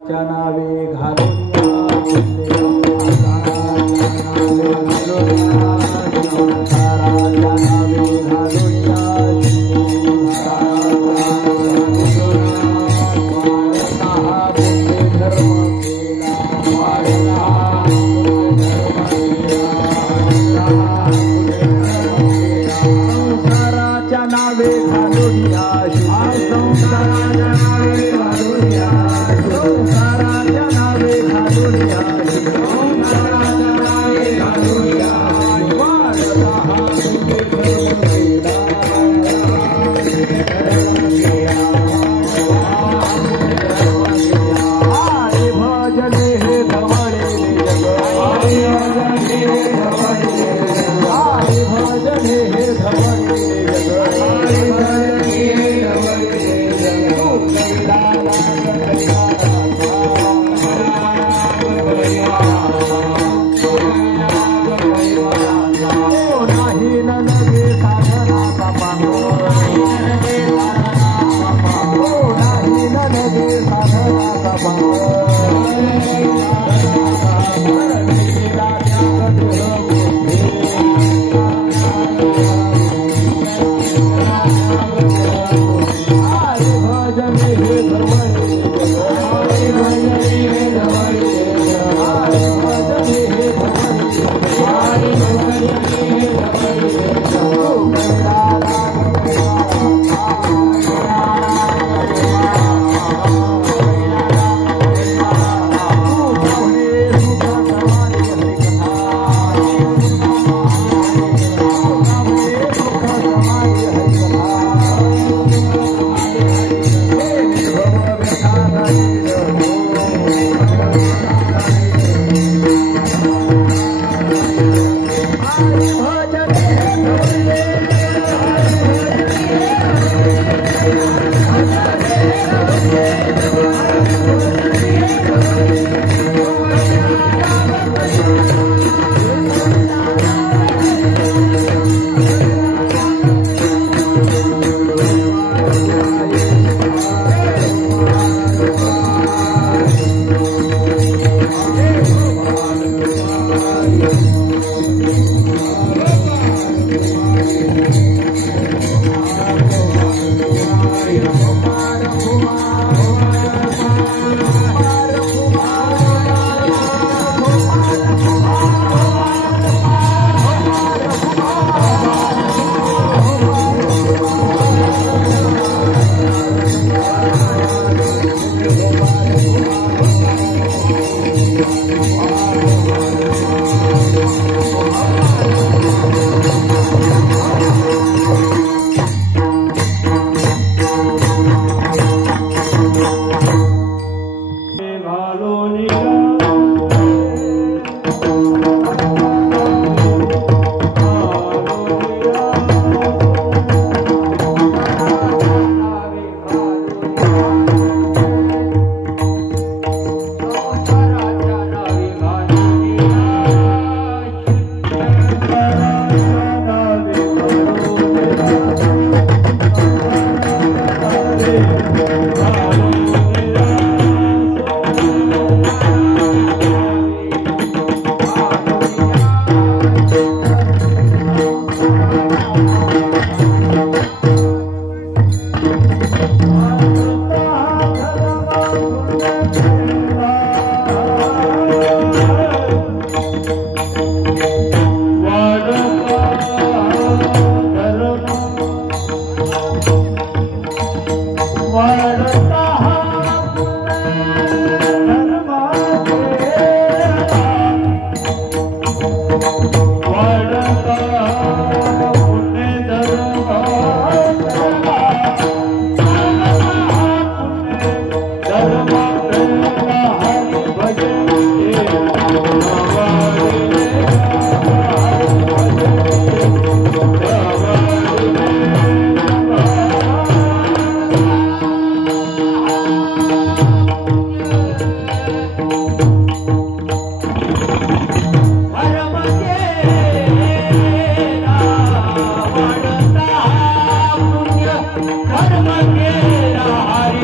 नावे घालून धर्म के Bye.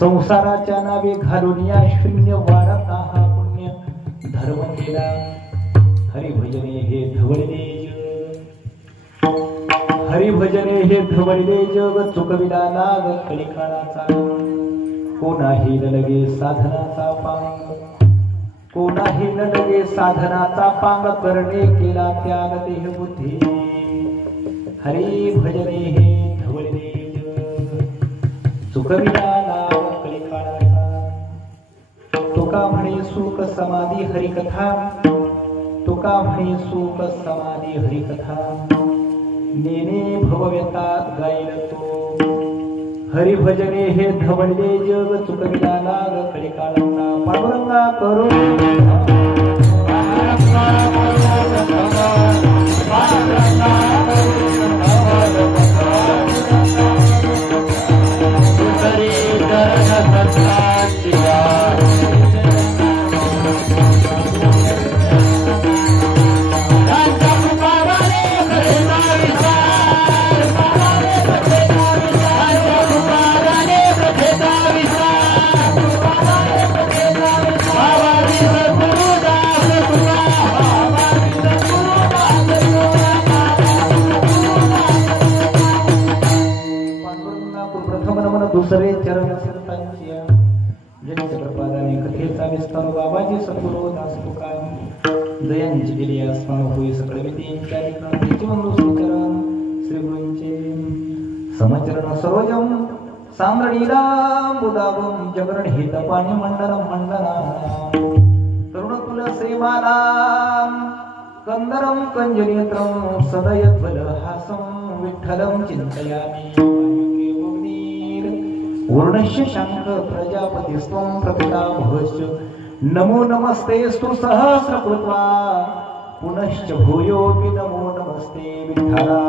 संसाराच्या नावे घालून या शून्य वाढता हा पुण्य धर्म केला हरिभजने हे धवळले हरिभजने हे धवळले जग चुकविला नाग कलिकाळाचा कोणाही न लगे साधनाचा पांग कोणाही न लगे साधनाचा पांग करणे केला त्याग देह बुद्धी हरिभजने हे धवळले जग चुकविला नाग कलिकाळाचा तुका म्हणे सुख समाधी हरिकथा तुका म्हणे सुख समाधी हरिकथा नेने भवव्यतात गाईल तो हरिभजने हे धवळले जग चुकविला नाग कलिकाळाचा पांडुरंगा करो दुसरे चरण संतांची जगप्रपादाने कथेचा विस्तार बाबाजी सद्गुरू दास तुकाराम जयांची दिली स्मरण होई सकळ विधींच्या लिखाणाचे वंदू श्रीचरण श्री गुरूंचे समचरण सरोजम सांद्रणीलांबुदावम जगरण हितपाणी मंडलम मंडना तरुण तुलसे मालाम कंदरम कंजनेत्रम सदयध्वल हासम विठ्ठलम चिंतयामि पूर्णश्य शंख प्रजापतिस्त्वं प्रपितामहश्च नमो नमस्तेस्तु सहस्रकृत्वा पुनश्च भूयोऽपि नमो नमस्ते विठ्ठला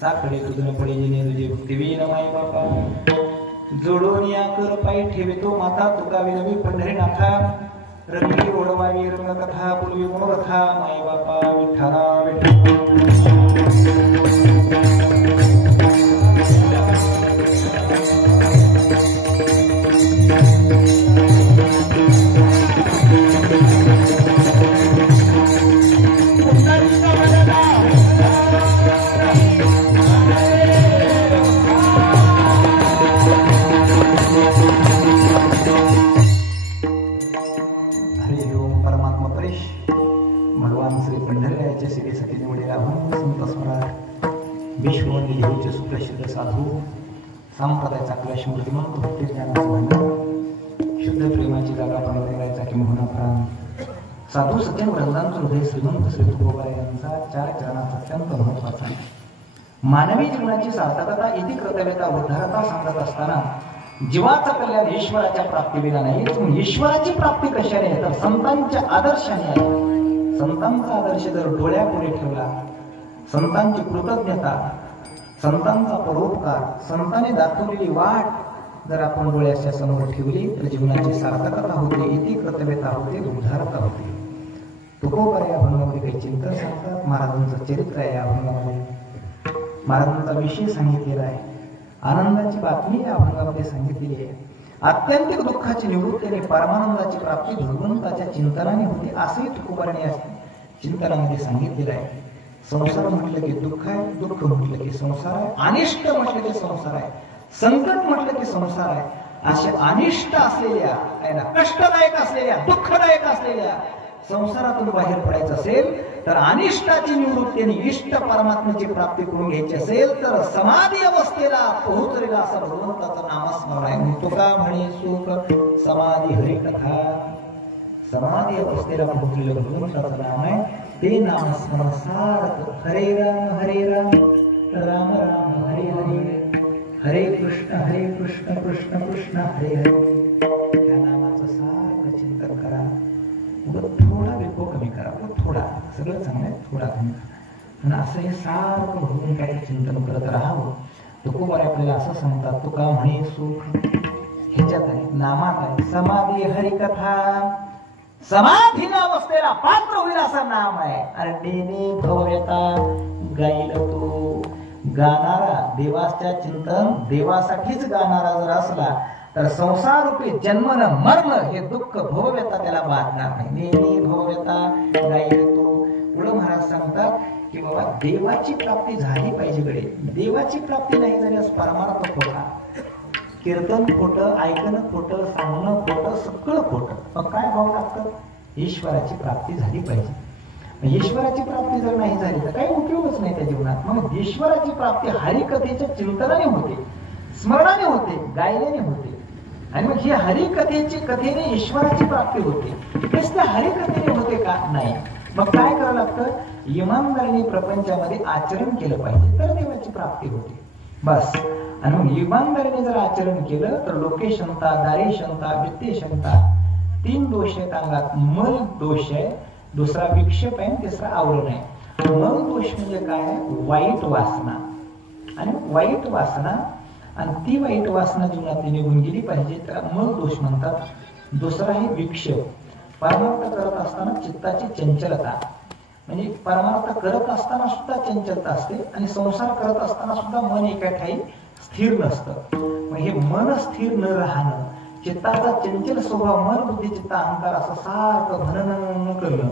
साकडे तुझन पडे जिने तुझे भक्तिवीन माई बापा जोडून या कर पायी ठेवितो माता तुका विनवी पंढरीनाथा रंगी ओढवावी रंगकथा पूर्वी मनोरथा माई बापा विठ्ठला विठ्ठला विश्ववंदिदेवीचे सुप्रसिद्ध साधू संप्रदायाचा क्लेश मूर्तिमंत भक्ती ज्ञानाचा भंडार शुद्ध प्रेमाची जागा बनवलेला किंबहुना प्राण साधू सज्जन वृंदांचं हृदय श्रीमंत श्री तुकोबा यांचा 4 चरणात अत्यंत महत्वाचा मानवी जीवनाची सार्थकता इति कर्तव्यता उद्धारता सांगत असताना जीवाचं कल्याण ईश्वराच्या प्राप्तीविना नाही पण ईश्वराची प्राप्ती कशाने तर संतांच्या आदर्शाने आहे संतांचा आदर्श जर डोळ्यापुढे ठेवला संतांची कृतज्ञता संतांचा परोपकार संतांनी दाखवलेली वाट जर आपण डोळ्याच्या समोर ठेवली तर जीवनाची सार्थकता होते इति कर्तव्यता होते उद्धारता होते तुकोबा या अभंगामध्ये काही चिंतन सांगतात महाराजांचं चरित्र आहे या अभंगामध्ये महाराजांचा विषय सांगितलेला आहे. आनंदाची बातमी या अभंगामध्ये सांगितलेली आहे. आत्यंतिक दुःखाची निवृत्ती आणि परमानंदाची प्राप्ती भगवंताच्या चिंतनाने होते असंही तुकोबाराने चिंतनामध्ये सांगितलेलं आहे. संसार म्हटलं की दुःख आहे, दुःख म्हटलं की संसार आहे, अनिष्ट म्हटलं की संसार आहे, संकट म्हटलं की संसार आहे. अशा अनिष्ट असलेल्या, कष्टदायक असलेल्या, दुःखदायक असलेल्या संसारातून बाहेर पडायचं असेल तर अनिष्टाची निवृत्ती आणि इष्ट परमात्म्याची प्राप्ती करून घ्यायची असेल तर समाधी अवस्थेला पोहोचलेला असा भगवंताचं नामस्मरण आहे. तुका म्हणे सुख समाधी हरिकथा. समाधी अवस्थेला पोहोचलेलं भगवंताचं नाम आहे ते नामस्मरण सारखं हरे राम राम राम हरे हरे हरे कृष्ण कृष्ण कृष्ण हरे हरे या नामाचं सारखं चिंतन करा. थोडा विको कमी करा, थोडा, सगळं चांगलं आहे, थोडा कमी करा. आणि असं हे सारखं भगवंताचं चिंतन करत राहावं. तुकोबार आपल्याला असं सांगतात, तुका म्हणे सुख ह्याच्यात आहे, नामात आहे. समाधी हरिकथा, समाधीना अवस्थेला पात्र होईल असं नाम आहे. आणि देणे भव्यता गाईल तो. गाणारा देवाच्या चिंतन पुढेच गाणारा जर असला तर संसार रूपी जन्मन मरण हे दुःख भवव्यता त्याला बाधणार नाही. नेहमी भवव्यता गाईल तो. पुढे महाराज सांगतात की बाबा देवाची प्राप्ती झाली पाहिजे. कडे देवाची प्राप्ती नाही झाल्यास परमार्थ खोटा, कीर्तन खोटं, ऐकणं खोटं, सांगणं खोटं, सगळं खोटं. मग काय भाव लागतं? ईश्वराची प्राप्ती झाली पाहिजे. ईश्वराची प्राप्ती जर नाही झाली तर काही उपयोगच नाही त्या जीवनात. मग ईश्वराची प्राप्ती हरिकथेच्या चिंतनाने होते, स्मरणाने होते, गायल्याने होते. आणि मग ही हरिकथेची कथेने ईश्वराची प्राप्ती होते. तेच त्या हरिकथेने होते का? नाही. मग काय करावं लागतं? इमानदारीने प्रपंचामध्ये आचरण केलं पाहिजे तर देवाची प्राप्ती होते. बस. आणि मग इमानदारीने जर आचरण केलं तर लोकेशंता, दारेशंता, वित्तेशंता, 3 दोष आहेत अंगात. मल दोष आहे, दुसरा विक्षेप आहे, तिसरा आवरण आहे. मल दोष म्हणजे काय? वाईट वासना. आणि वाईट वासना आणि ती वाईट वासना जीवनात निघून गेली पाहिजे त्याला मल दोष म्हणतात. दुसरा आहे विक्षेप. परमार्थ करत असताना चित्ताची चंचलता, म्हणजे परमार्थ करत असताना सुद्धा चंचलता असते आणि संसार करत असताना सुद्धा मन एका ठाई स्थिर नसतं. मग हे मन स्थिर न राहणं, चित्ताचा चंचल स्वभाव, मन बुद्धी चित्त अहंकार असं सारखं भनन करणं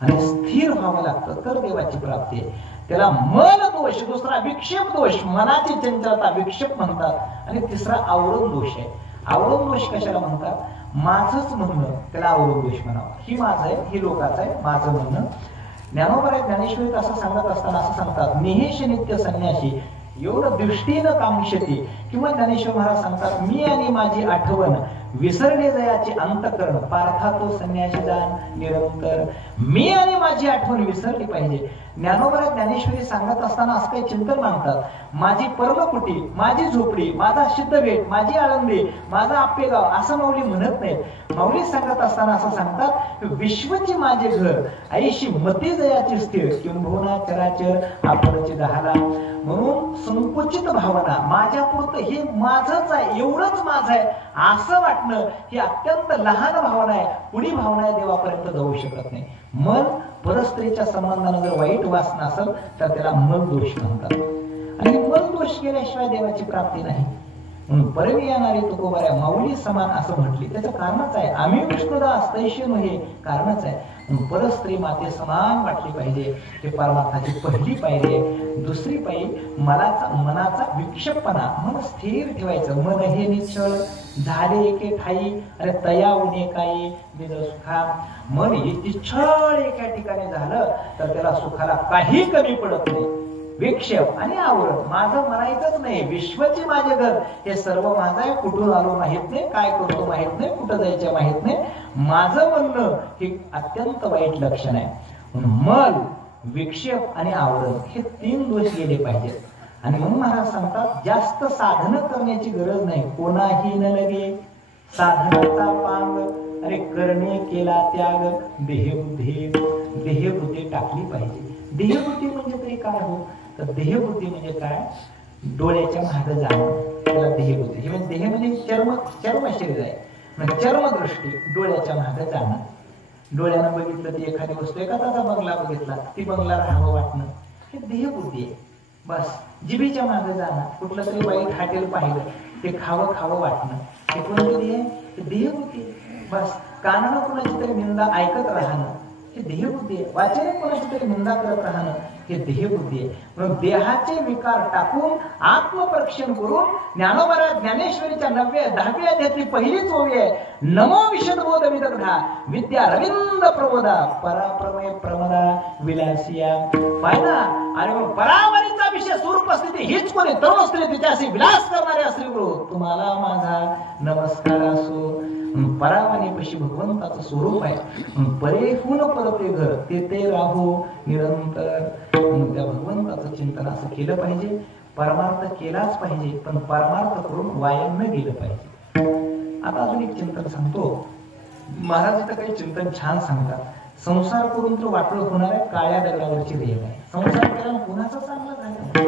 आणि स्थिर व्हावं लागतं तर देवाची प्राप्ती आहे. त्याला मन दोष, दुसरा विक्षेप दोष, मनाची चंचलता विक्षेप म्हणतात. आणि तिसरा आवरण दोष आहे. आवरण दोष कशाला म्हणतात? माझंच म्हणणं त्याला आवरण दोष म्हणावं. ही माझं आहे, ही लोकांचं आहे, माझं म्हणणं. ज्ञानोबा ज्ञानेश्वरीत असं सांगत असताना असं सांगतात, निहेश नित्य संन्यासी एवढं दृष्टीनं कामशती. किंवा ज्ञानेश्वर महाराज सांगतात, मी आणि माझी आठवण विसरले जयाचे अंतकरण पार्था तो संन्यासी जाण निरंतर. मी आणि माझी आठवण विसरली पाहिजे. ज्ञानोबा ज्ञानेश्वरी सांगत असताना असं काही चिंतन मागतात, माझी पर्वकुटी, माझी झोपडी, माझा सिद्धभेट, माझी आळंदी, माझा आप्पेगाव असं माऊली म्हणत नाहीत. माऊली सांगत असताना असं सांगतात, विश्वची माझे घर ऐशी मती जयाची स्थिर किंबहुना चराचर आपणची राहला. म्हणून संकुचित भावना, माझ्या पुरतं हे माझंच आहे, एवढंच माझं आहे असं वाटणं ही अत्यंत लहान भावना आहे. पुढी भावना आहे देवापर्यंत जाऊ शकत नाही. मन परस्त्रीच्या संबंधानं जर वाईट वासना असेल तर त्याला मन दोष म्हणतात. आणि मन दोष केल्याशिवाय देवाची प्राप्ती नाही. म्हणून परवी येणारी तुकोबाऱ्या माऊली समान असं म्हटली. त्याचं कारणच आहे, आम्ही विष्णुदास तैशेन हे कारणच आहे. परस्त्री माते समान वाटली पाहिजे. हे परमार्थाची पहिली पायरी आहे. दुसरी पायरी मनाचा विक्षेपणा, मन स्थिर ठेवायचं. मन हे निश्चळ झाले एके ठाई अरे तया उणे काही सुखा. मन निश्चळ एका ठिकाणी झालं तर त्याला सुखाला काही कमी पडत नाही. विक्षेप आणि आवरण, माझं म्हणायचंच नाही, विश्वचे माझे घर, हे सर्व माझं आहे. कुठून आलो माहित नाही, काय करतो माहित नाही, कुठं जायचं माहित नाही, माझं म्हणणं हे अत्यंत वाईट लक्षण आहे. म्हणून मल, विक्षेप आणि आवरण हे 3 दोष गेले पाहिजेत. आणि म्हणून महाराज सांगतात, जास्त साधन करण्याची गरज नाही. कोणाही न लगे साधनाचा पांग अरे करणे केला त्याग. देहबुद्धी टाकली पाहिजे. देहबुद्धी म्हणजे तरी काय हो? तर देहबुद्धी म्हणजे काय? डोळ्याच्या मागे जाणं त्याला देहबुद्धी. म्हणजे देह म्हणजे चर्म शरीर आहे. म्हणजे चर्मदृष्टी, डोळ्याच्या मागे जाणं. डोळ्यानं बघितलं ती एखादी वस्तू, एखादा बंगला बघितला ती बंगला राहावं वाटणं, हे देहबुद्धी आहे. बस जिभेच्या मागे जाणं, कुठलं तरी वाईट हॉटेल पाहिलं ते खावं खावं वाटणं, हे कोणती आहे? हे देहबुद्धी. बस कानानं कोणाची तरी निंदा ऐकत राहणं, हे देहबुद्धी आहे. वाचेने कोणाची तरी निंदा करत राहणं, हे देहबुद्धी आहे. म्हणून देहाचे विकार टाकून आत्मपरीक्षण करून ज्ञानोबा ज्ञानेश्वरीच्या 10व्या अध्यायातली पहिलीच ओवी आहे, नमो विशदबोध विदग्धा विद्या रविंद प्रबोधा पराप्रमेय प्रमदा विलासिया. पाहिला अरे मग परावरीचा विषय सूरपस्थिती हीच कोणी तरुण स्त्री तिच्याशी विलास करणाऱ्या श्रीगुरु तुम्हाला माझा नमस्कार असो. परावानी पशी भगवंताचं स्वरूप आहे. परेहून परते घर ते राहू निरंतर. त्या भगवंताचं चिंतन असं केलं पाहिजे. परमार्थ केलाच पाहिजे, पण परमार्थ करून वाया न गेलं पाहिजे. आता अजून एक चिंतन सांगतो. महाराज इथं काही चिंतन छान सांगतात. संसार करून तर वाटलं होणार आहे काळ्या दगडावरची रेल आहे. संसार केला कुणाचा चांगला झाला,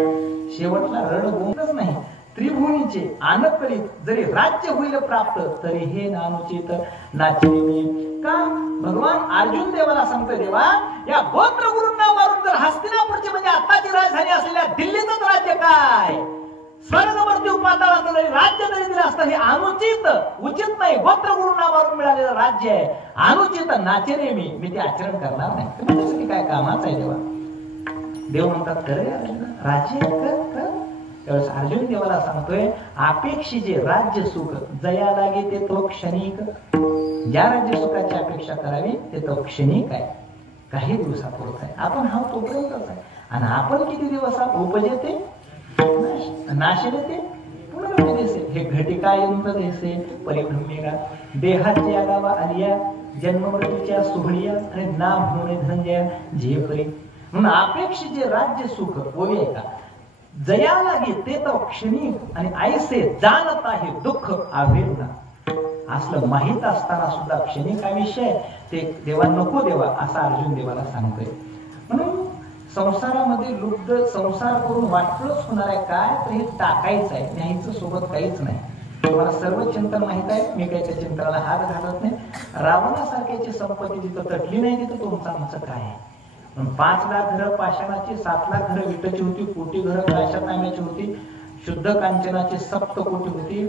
शेवटला रड बोंबच नाही. त्रिभुवनीचे आनकळीत जरी राज्य होईल प्राप्त तरी हे नानुचित नाचिनी. का भगवान अर्जुन देवाला सांगतो, देवा या गोत्र गुरूंना मारून जर हस्तिनापूरची म्हणजे आताची राजधानी असलेल्या दिल्लीचंच राज्य काय, स्वर्गवरती उपाताळाचं जरी राज्य जरी दिलं असतं हे अनुचित उचित नाही. गोत्र गुरूंना मारून मिळालेलं राज्य आहे, अनुचित नाचेरे मी ते आचरण करणार नाही. त्याच्यासाठी काय कामाचं आहे देवा? देव म्हणतात करे राज्य कर. त्यावेळेस अर्जुन देवाला सांगतोय, अपेक्षी जे राज्य सुख जया लागे ते तो क्षणिक. ज्या राज्य सुखाची अपेक्षा करावी ते तो क्षणिक आहे, काही दिवसापुरत आहे. आपण हा तोपर्यंतच आहे. आणि आपण किती दिवस उपजते नाशते पुनर्विदेसे. हे घटिका यंत्र देसे परिभ्रमेगा देहाची आगावा आलिया जन्म मृत्यूच्या सोहळिया आणि नाम होणे धनंजया जे परी. म्हणून अपेक्षी जे राज्य सुख बोले आहे का जया लागे ते तो क्षणिक आणि ऐसे जाणत आहे दुःख आवेदना. असलं माहित असताना सुद्धा क्षणिक आयुष्य आहे ते देवा नको देवा असं अर्जुन देवाला सांगतोय. म्हणून संसारामध्ये लुब्ध संसार करून वाटलंच होणार आहे काय तर हे टाकायचं आहे, न्यायचं सोबत काहीच नाही. तुम्हाला सर्व चिंतन माहित आहे, मी काही त्या चिंतनाला हात घालत नाही. रावणासारख्याची संपत्ती जिथं तटली नाही तिथं तुमचं आमचं काय आहे. 5 लाख घरं पाषाणाची, 7 लाख घरं विटाची होती, कोटी घरं काश्यात तांब्याची होती, शुद्ध कांचनाची 7 कोटी होती.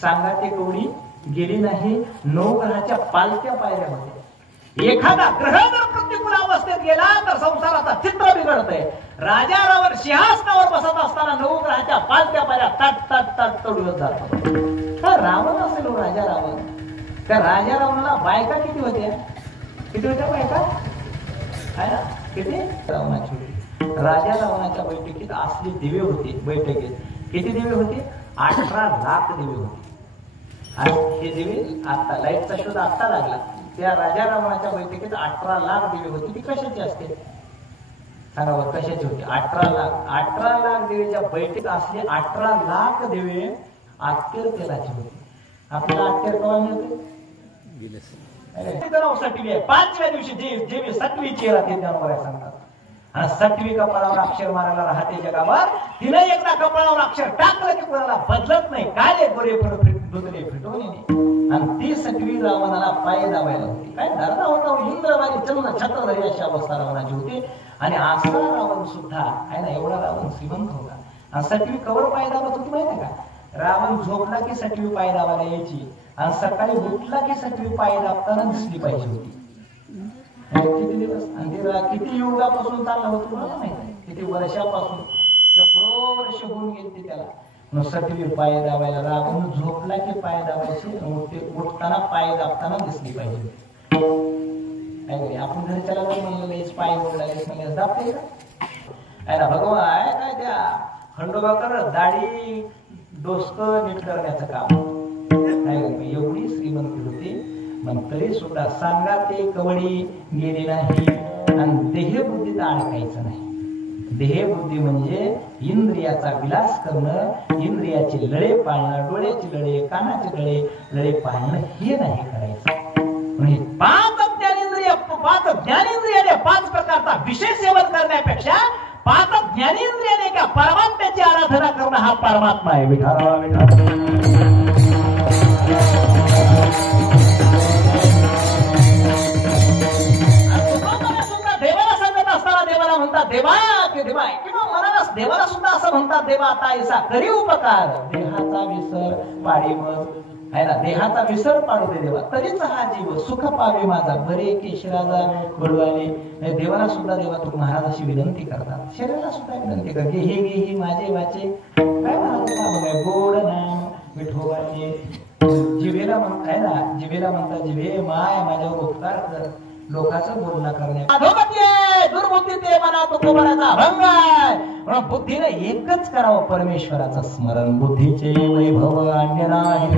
सांगा ते कवडी गेली नाही. 9 ग्रहाच्या पालत्या पायऱ्या होत्या. एखादा ग्रह जर प्रतिकूल अवस्थेत गेला तर संसाराचा चित्र बिघडतंय. राजा रावण सिंहासनावर बसत असताना 9 ग्रहाच्या पालत्या पायऱ्या तट तट तट तोडत जातो. तर रावण असेल राजा रावण. त्या राजा रावणाला बायका किती होत्या? किती होत्या बायका? किती? रावणाची होती. राजा रावणाच्या बैठकीत असले दिवे होते. बैठकीत किती दिवे होते? 18 लाख दिवे होते. हे दिवे आता लाईटचा शोध आता लागला. त्या राजा रावणाच्या बैठकीत 18 लाख दिवे होते. ती कशाची असते सांगा बरं, कशाची होती? 18 लाख. 18 लाख दिवेच्या बैठकीत असले 18 लाख दिवे अत्तर तेलाची होती. आपल्याला अत्तर केव्हा मिळते? 5व्या दिवशी देवी 7वी चेहरा ते ज्ञानोबा सांगतात. आणि 7वी कपाळावर अक्षर मारायला राहते जगावर. तिने एकदा कपाळावर अक्षर टाकलं की कोणाला बदलत नाही. काय गोरे फिटवणे. आणि ती 7वी रावणाला पाय दाबायला होती. काय धरणा होता इंद्रवाणी चंद्र छत्रधारी अशी अवस्था रावणाची होती. आणि असा रावण सुद्धा आहे ना, एवढा रावण श्रीमंत होता. आणि 7वी कवर पाय दाबत होती माहिती का? रावण झोपला की 7वी पाय दाबायला यायची आणि सकाळी उठला की 7वी पाय दाबताना दिसली पाहिजे होती. किती दिवस आणि किती युगापासून चालला होतो तुम्हाला माहित आहे? किती वर्षापासून, शेकडो वर्ष होऊन गेली त्याला. 7वी पाय दाबायला रावण झोपला की पाय दाबायचे, उठताना पाय दाबताना दिसली पाहिजे होती. आपण घरच्याला म्हणलं पाय ओढला दाबते का? भगवान काय त्या खंडोबाकर दाढी डोसकं नीट करण्याचं काम. एवढी श्रीमंती होती. पण तरी सुद्धा सांगा ते कवडी गेली नाही. आणि देहबुद्धीत अडकायचं नाही. देहबुद्धी म्हणजे इंद्रियाचा विलास करणं, इंद्रियाचे लळे पाळणं, डोळ्याचे लळे, कानाचे लळे पाळणं हे नाही करायचं. म्हणजे 5 ज्ञानेंद्रियाने 5 प्रकारचा विशेष सेवन करण्यापेक्षा 5 ज्ञानेंद्रियाने का परमात्म्याची आराधना करणं हा परमात्मा आहे. विठाला देवाला सांगत असताना देवाला म्हणतात देवा ते देवा किंवा मनाला देवाला सुद्धा असं म्हणतात, देवा आता ऐसा करी उपकार, देहाचा विसर पाडी मग आहे ना, देहाचा विसर पाडू दे देवा, तरीच हा जीव सुख पावे माझा, बरे केशराजा गडवाले. देवाला सुद्धा देवा तू महाराजाशी विनंती करतात, शरीराला सुद्धा विनंती कर की हे घे हे माझे वाचे काय महाराज गोड नाम विठोबाचे. जिभेला आहे ना, जिभेला म्हणतात जिभे माय माझ्यावर उपकार कर, लोकांचं बोलणं करणे दुर्बुद्धी ते मना तुकोबराचा अभंग आहे. म्हणून बुद्धीने एकच करावं परमेश्वराचं स्मरण, बुद्धीचे वैभव अन्य नाही.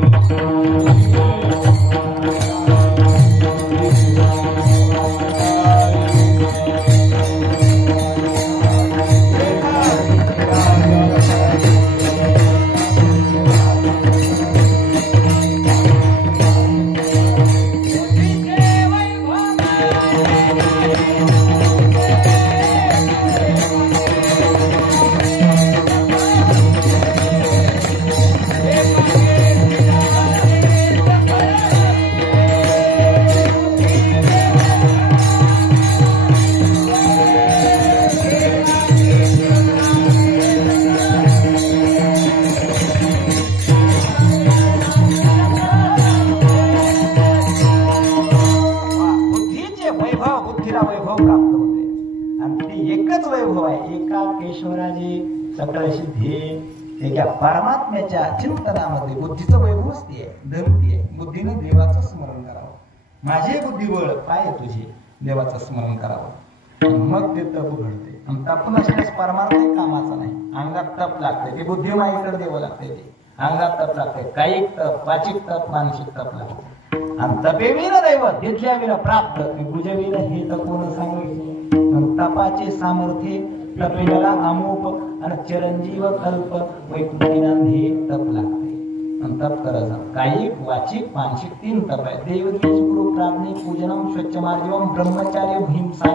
सकळ सिद्धी एका परमात्म्याच्या चिंतनामध्ये बुद्धीचं वैभव असते, धरती आहे. बुद्धीने देवाचं स्मरण करावं, माझे बुद्धिबळ पाय तुझे देवाचं स्मरण करावं, मग ते तप घडते. आणि तप नसल्यास परमार्थ कामाचा नाही. अंगात तप लागते, ते बुद्धिमाईकडे देवं लागते, ते अंगात तप लागते, कायिक तप, वाचिक तप, मानसिक तप लागते. आणि तपेविन दैवत तिथल्या विना प्राप्त गुजविन हे तपोन सांगितले. तपाचे सामर्थ्य तपेला अमोप आणि चिरंजीव कल्प वैकुंठीनाथ हे तप लागते. आणि तप करायचं कायिक वाचिक मानसिक तीन तप आहे. देवद्वेष गुरु प्रार्थने पूजनम स्वच्छ मार्जवम ब्रह्मचार्य हिंसा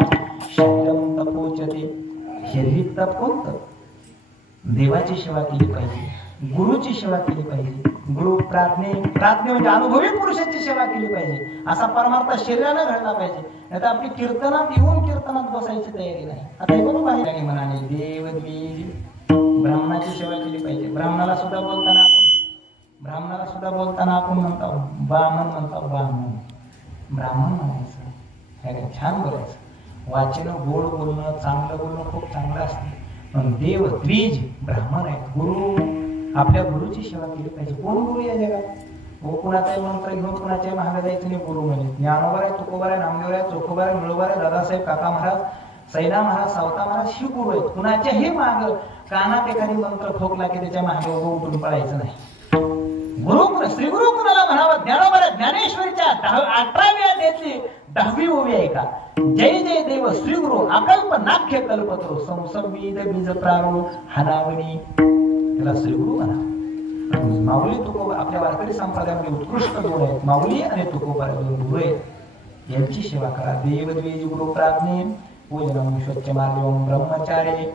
शरीरम तपोचते. शारीरिक तप कोणतं? देवाची सेवा केली पाहिजे, गुरुची सेवा केली पाहिजे, गुरु प्रार्थने म्हणजे अनुभवी पुरुषाची सेवा केली पाहिजे. असा परमार्थ शरीरानं घडला पाहिजे. नाही तर आपली कीर्तनात येऊन कीर्तनात बसायची तयारी नाही. आता हे बघू बाहेर म्हणाले देवद्वेष ब्राह्मणाची सेवा केली पाहिजे. ब्राह्मणाला सुद्धा बोलताना आपण म्हणतो ब्राह्मण म्हणतो, ब्राह्मण म्हणायचं, छान बोलायचं. वाचन गोड बोलणं, चांगलं बोलणं खूप चांगलं असतं. पण देव द्विज ब्राह्मण आहे. गुरु आपल्या गुरुची सेवा केली पाहिजे. कोण गुरु या जगात? हो, कुणाचाही मंत्र घेऊन कुणाच्याही महाग जायचं नाही. गुरु म्हणजे ज्ञानोबर आहे, तुकोबर आहे, नामदेव आहे, चोखोबर आहे, मिळोबर आहे, दादासाहेब काका महाराज, सैना महाराज, सावता महाराज ही गुरु आहेत. कुणाच्याही माग कानात एखादी मंत्र ठोकला की त्याच्या मागे उठून पडायचं नाही. गुरु श्री गुरु कुणाला म्हणावं? ज्ञानोबर ज्ञानेश्वरीच्या 18व्या अध्यायातली 10वी ओवी आहे का? जय जय देव श्री गुरु अकल्प नाख्य कल्पतो संसंविद बीज प्रारो हनावणी. त्याला श्री गुरु म्हणा. माऊली तुकोबा आपल्या वारकरी संप्रदायामध्ये उत्कृष्ट गुरु आहेत. माऊली आणि तुकोबा दोन गुरु आहेत. यांची सेवा करा. देवद्वेष गुरु प्रार्थने पूजनम स्वच्छ मार्गम ब्रह्मचार्य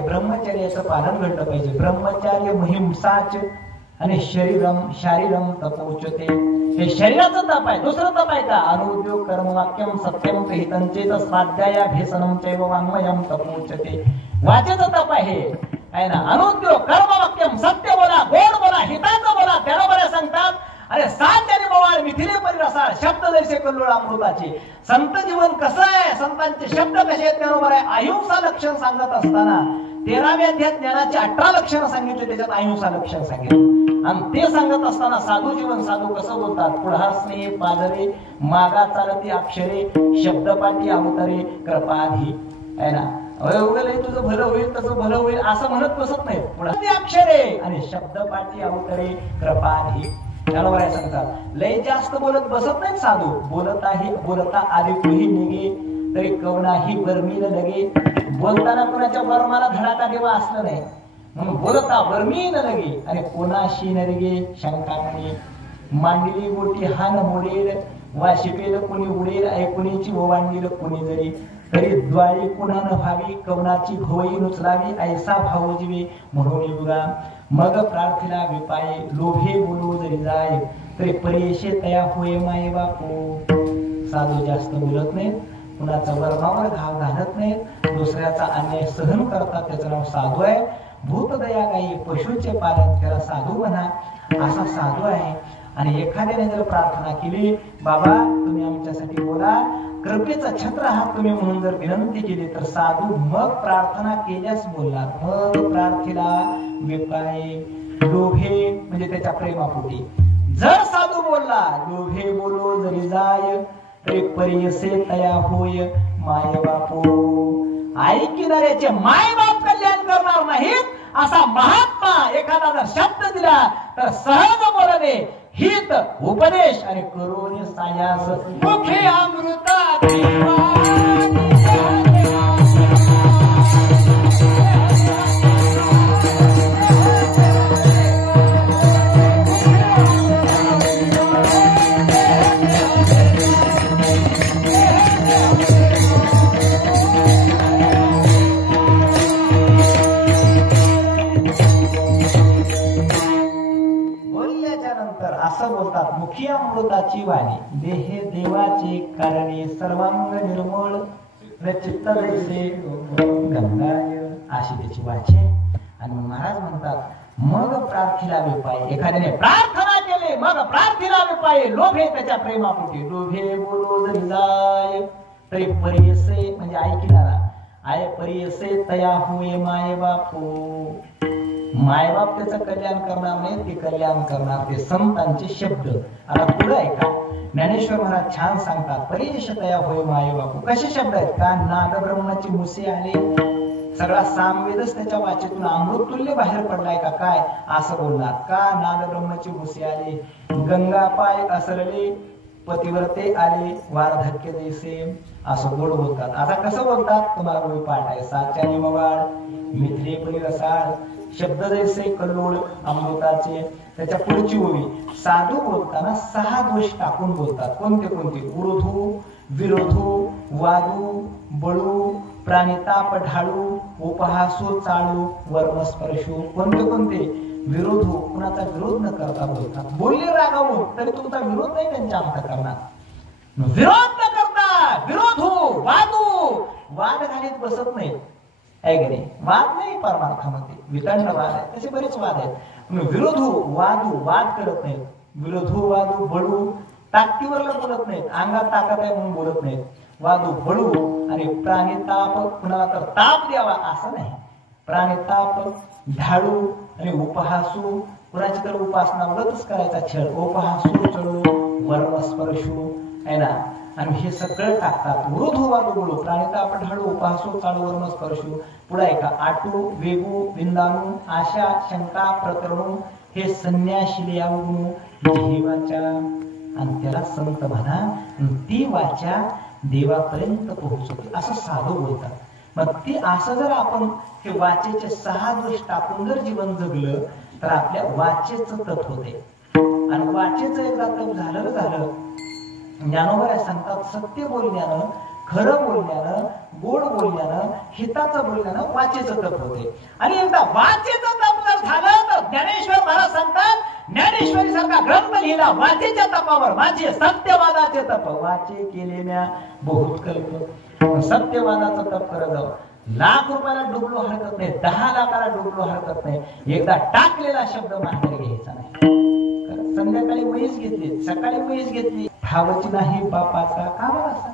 ब्रह्मचर्याचं पालन घडलं पाहिजे. ब्रह्मचार्य महिंसाच आणि शारीरम तपोचते. हे शरीराचं तप आहे. दुसरं तप आहे का? अनुद्योग कर्म वाक्यम सत्यम हितंचेत स्वाध्यायाभ्यसनम चैव वाङ्मयम तपोचते. वाचेचं तप आहे ना. अनुद्योग कर्म वाक्यम सत्य बोला, गोड बोला, हिताचं बोला. त्याला बऱ्या सांगतात अरे सात आणि मवाळ मिथिले परिरसाळ शब्द जैसे कल्लोळ अमृताचे. संत जीवन कसं आहे, संतांचे शब्द कसे आहेत त्याबरोबर आहे. अहिंसा लक्षण सांगत असताना 13व्या अध्यायात ज्ञानाची 18 लक्षणं सांगितले, त्याच्यात अहिंसा लक्षण सांगितलं. आणि ते सांगत असताना साधू जीवन साधू कसं बोलतात? पुढासने पादरे मागा चालती अक्षरे शब्दपाठी अवतरे कृपाधी आहे ना. तुझं भलं होईल तसं भलं होईल असं म्हणत बसत नाही. पुढे अक्षरे आणि शब्दपाठी अवतरे कृपाधी त्याला बरं सांगतात. लय जास्त बोलत बसत नाही साधू. बोलता आधी पुढे निघे तरी कवनाही बर्मील लगे. बोलताना कोणाच्या बर्माला धडाका देवा असलं नाही म्हणून बोलता बर्मील लगे. आणि कोणाशी नरगे शंका म्हणे. मांडली गोटी हान मोडेल वाशिपेल कोणी उडेल. ऐकुणीची ओवांडील कोणी जरी तरी द्वारी कुणानं व्हावी. कवनाची भवई नुचलावी ऐसा भाव जीवे म्हणून युगा. मग प्रार्थीला विपाये लोभे बोलू जरी जाय तरी परेशे तया होय माये बापू. साधू जास्त बोलत नाही कुणाचा वर्मावर घाव घालत नाहीत, दुसऱ्याचा अन्याय सहन करतात, त्याचं नाव साधू आहे. भूतदया गाई पशूचे पालन, त्याला साधू म्हणा, असा साधू आहे. आणि एखाद्याने जर प्रार्थना केली, बाबा तुम्ही आमच्यासाठी बोला, कृपेचा छत्र आहात तुम्ही म्हणून जर विनंती केली, तर साधू मग प्रार्थना केल्यास बोलणार. मग प्रार्थीला विपाय लोभे म्हणजे त्याच्या प्रेमापोटी. जर साधू बोलला, लोभे बोलो जरी जाय, तरी परियसे तया होय माय बापू. ऐकणाऱ्याचे माय बाप कल्याण करणार नाहीत, असा महात्मा एखादा जर शब्द दिला तर सहज बोलणे, हित उपदेश आणि करून सायास मुखे अमृता असं बोलतात. मुखी अमृताची वाणी, देहे देवाचे कारणे, सर्वांग निर्मळ चित्त जैसे गंगाय, अशी त्याची वाचे. आणि महाराज म्हणतात मग प्रार्थीला विपाय. एखाद्याने प्रार्थना केली मग प्रार्थीला विपाय, लोभे त्याच्या प्रेमापोटी. लोभे बोलो जरी जाय, तरी परियसे म्हणजे ऐकणारा, आय परियसे तया होय माय बापू. मायबाप त्याचं कल्याण करणार नाही, ते कल्याण करणार ते संतांचे शब्द. आता पुढे आहे का ज्ञानेश्वर महाराज छान सांगतात, परियश तया होय माय बापू. कसे शब्द आहेत का, नाद ब्रह्माची मुसे आले, सगळा सामवेदच त्याच्या वाचेतून अमृत तुल्य बाहेर पडलाय का काय, असं बोलणार का. नाद ब्रह्माची मुसे आले, गंगा पाय असरले, पतिव्रते आले वार्धक्य जैसे, असं गोड बोलतात. आता कसं बोलतात तुम्हाला गोळी पाठ आहे. साच्याने मवाळ मिथले परी रसाळ, शब्द जैसे कल्लोळ अमृताचे. त्याच्या पुढची ओळी, साधू बोलताना 6 दोष टाकून बोलतात. कोणते कोणते, उरोधू विरोधू वादू बळू प्राणिताप ढाळू उपहासू चाळू वर्मस्पर्शू. कोणते कोणते, विरोधू कुणाचा विरोध न करता बोलतात. बोलले रागावून तरी तुमचा विरोध नाही त्यांच्या अंतःकरणात, विरोध न करता विरोधू वादू, वाद घालीत बसत नाही ऐकणे, वाद नाही परमार्थामध्ये, वितंड वाद आहे, तसे बरेच वाद आहेत. विरोधू वादू वाद करत नाहीत. विरोधू वादू बळू ताकदीवरला बोलत नाहीत, अंगात ताकद आहे म्हणून बोलत नाहीत. वादू बळू आणि प्राणिताप, कुणाला तर ताप द्यावा असं नाही. प्राणिताप ढाळू आणि उपहासू, कुणाची तर उपासना उलटच करायचा छळ. उपहासू चळू वर्मस्पर्शू आहे ना, आणि हे सगळं टाकतात. वृद्धू वादू बळू प्राणिताप ढाळू उपहासू चाळू वर्मस्पर्शू. पुढे का आटू वेगू विंदाणू आशा शंका प्रकरणू, हे संन्याशिले आवडू जीवाच्या. आणि त्याला संत म्हणा, ती वाचा देवापर्यंत पोहोचते असं साधू बोलतात. मग ती असं जर आपण हे वाचेचे 6 दोष टाकून जर जीवन जगलं तर आपल्या वाचेचं तप होते. आणि वाचेचं एकदा तप झालं ज्ञानोबा सांगतात, सत्य बोलण्यानं, खरं बोलण्यानं, गोड बोलण्यानं, हिताचं बोलण्यानं वाचेचं तप होते. आणि एकदा वाचेचं तप जर झालं तर ज्ञानेश्वर महाराज सांगतात, ज्ञानेश्वरी सारखा ग्रंथ लिहिला वाचेच्या तपावर. वाचे सत्यवादाचे तप, वाचे केले म्या बहुत कल्प. सत्यवादाचं तप करत जावं. लाख रुपयाला डुबलो हरकत नाही, 10 लाखाला डुबलो हरकत नाही. एकदा टाकलेला शब्द माघारी घ्यायचा नाही. संध्याकाळी म्हैस घेतली, सकाळी म्हैस घेतली, ठावची नाही बापाचा कामा असा.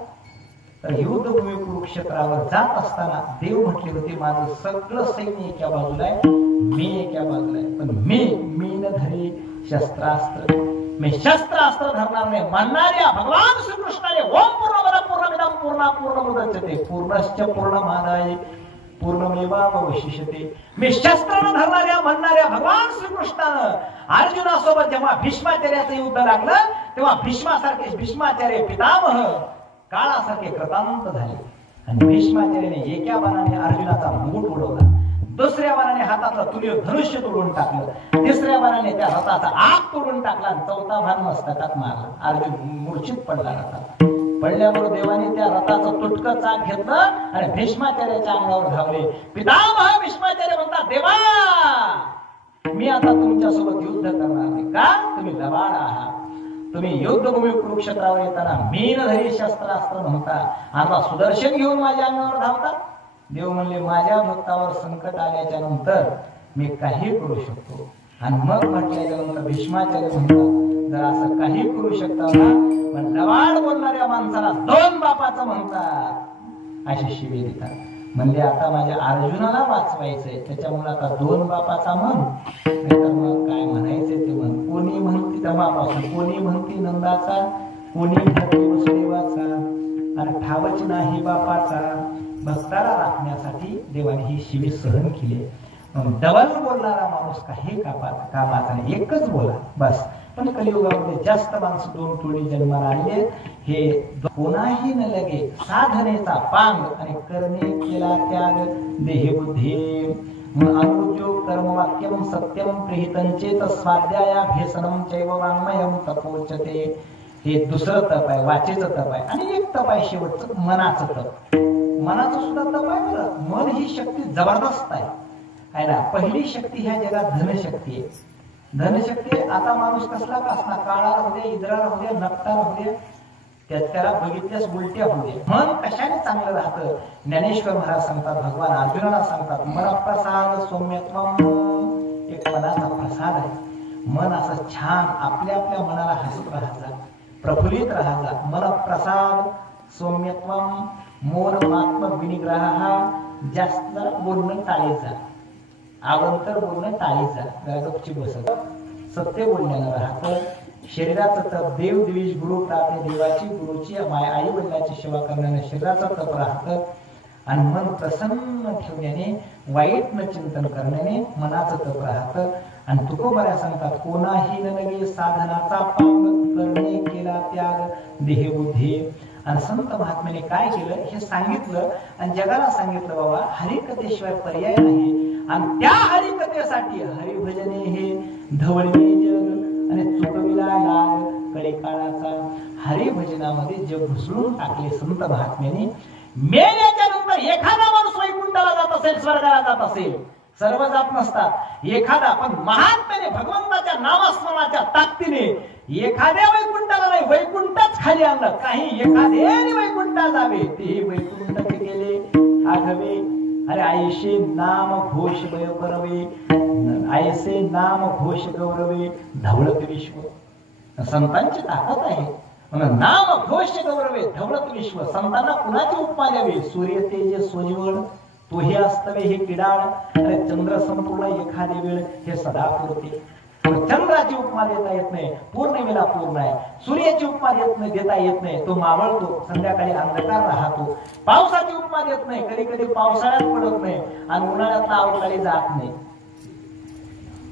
तर युद्धभूमी कुरुक्षेत्रावर जात असताना देव म्हटले होते, माझं सगळं सैन्य एका बाजूला आहे, मी एका बाजूला आहे, पण मी न धरे शस्त्रास्त्र, मी शस्त्रास्त्र धरणार नाही. म्हणणाऱ्या भगवान श्रीकृष्णाने ओम पूर्णमद पूर्णमिदं पूर्णापूर्णमुदच्यते पूर्णश्च पूर्णमादाय पूर्णमेवावशिष्यते. मी शस्त्र न धरणाऱ्या म्हणणाऱ्या भगवान श्रीकृष्णानं अर्जुनासोबत जेव्हा भीष्माचार्याचं युद्ध लागलं तेव्हा भीष्माचार्य पितामह काळासारखे कृतांत झाले. आणि भीष्माचार्याने एका बाणाने अर्जुनाचा मुकुट उडवला, दुसऱ्या बाणाने हातातलं तुल्य धनुष्य तोडून टाकलं, तिसऱ्या बाणाने त्या रथाचा आग तोडून टाकला, चौथा बाण मस्तकात मारला. अर्जुन मूर्छित पडला. रथात पडल्यावर देवाने त्या रथाचं तुटकं चाक घेतलं आणि भीष्माचार्याच्या अंगावर धावले. पितामह भीष्माचार्य म्हणतात, देवा मी आता तुमच्यासोबत युद्ध करणार नाही. का? तुम्ही लबाड आहात. तुम्ही युद्धभूमी कुरुक्षेत्रावर येताना मीनधरी शस्त्रास्त्र म्हणता, आता सुदर्शन घेऊन माझ्या अंगावर धावता. देव म्हणले माझ्या भक्तावर संकट आल्याच्या नंतर मी काही करू शकतो. आणि मग म्हटल्याच्या नंतर भीष्माचार्य म्हणतात, जर असं काही करू शकता ना, पण लवाड बोलणाऱ्या माणसाला दोन बापाचं म्हणतात अशी शिवी देतात. म्हणजे आता माझ्या अर्जुनाला वाचवायचंय, त्याच्यामुळे आता दोन बापाचा म्हण, नाहीतर मग काय म्हणायचंय ते म्हण. कोणी म्हणती तमापासून, कोणी म्हणती नंदाचा, कोणी म्हणती वसुदेवाचा, आणि ठावच नाही बापाचा. भक्ताला राखण्यासाठी देवाने ही शिवी सहन केली. डबल बोलणारा माणूस काही कामाचा नाही, एकच बोला बस. पण कलियुगामध्ये जास्त माणसं दोन टोळी जन्माला आले. हे कोणाही न लगे साधनेचा पांग आणि करणे केला त्याग देह बुद्धी. अनुद्योग कर्म वाक्यम सत्यम प्रिहितंचेत स्वाध्यायाभ्यसनम चैव वाङ्मयम तपोचते. हे दुसरं तप आहे, वाचेचं तप आहे. आणि एक तप आहे शेवटचं, मनाचं तप. मनाचं सुद्धा तप आहे बरं. मन ही शक्ती जबरदस्त आहे ना. पहिली शक्ती ह्या जगात धनशक्ती आहे. धनशक्ती आता माणूस कसला कसला, काळा राहू दे, इद्रा राहू दे, नकटा राहू दे, त्याला बघितल्यास उलट्या होऊ दे. मन कशाने चांगलं राहतं. ज्ञानेश्वर महाराज सांगतात, भगवान अर्जुनाला सांगतात, मन प्रसाद सौम्यत्वम. एक मनाचा प्रसाद आहे. मन असं छान आपल्या आपल्या मनाला हसत राहायचा, प्रफुल्लित राहायचा. मन प्रसाद सौम्यत्वम. मौनमात्म विनिग्रह. जास्त बोलणं टाळायचा, अवंतर बोलणं टाळायचा, गपची बसत. सत्य बोलण्यानं राहतं. शरीराचं तप देव द्विज गुरु प्राप्ती, देवाची गुरुची आई वडिलांची सेवा करण्याने शरीराचं तप राहतं. आणि मन प्रसन्न ठेवण्याने, वाईट न चिंतन करण्याने मनाचं तप राहतं. आणि तुकोबाऱ्या सांगतात, कोणाही न लगे साधनाचा पांग करणे केला त्याग देह बुद्धी. आणि संत महात्म्याने काय केलं हे सांगितलं आणि जगाला सांगितलं, बाबा हरिकथेशिवाय पर्याय नाही. आणि त्या हरिकथेसाठी हरिभजने हे धवळले जग आणि चुकविला लाग कडे काळाचा. हरिभजनामध्ये जग घुसळून टाकले संत महात्म्याने. मेल्याच्या नंतर एखादा माणूस वैकुंठाला जात असेल, स्वर्गाला जात असेल, सर्व जात नसतात. एखादा पण महात्म्याने भगवंताच्या नामस्मरणाच्या ताकदीने एखाद्या वैकुंठाला नाही, वैकुंठच खाली आणलं. काही एखाद्याने वैकुंठा जावे, ते वैकुंठ गेले आठवे. अरे ऐसे नाम घोष वय करवे, ऐसे नाम घोष गौरवे धवळत विश्व. संतांची ताकद आहे. नाम घोष गौरवे धवळत विश्व. संतांना कुणाची उपमा द्यावी. सूर्य तेज सोज्वळ, तोही असतवे हे किडाळ. अरे चंद्र संपूर्ण एखादी वेळ हे सदा पुरते. चंद्राची उपमा देता येत नाही, पौर्णिमेला पूर्ण आहे. सूर्याची उपमा देता येत नाही, तो मावळतो, संध्याकाळी अंधकार राहतो. पावसाची उपमा देत नाही, कधी कधी पावसाळ्यात पडत नाही आणि उन्हाळ्यातला अवकाळी जात नाही.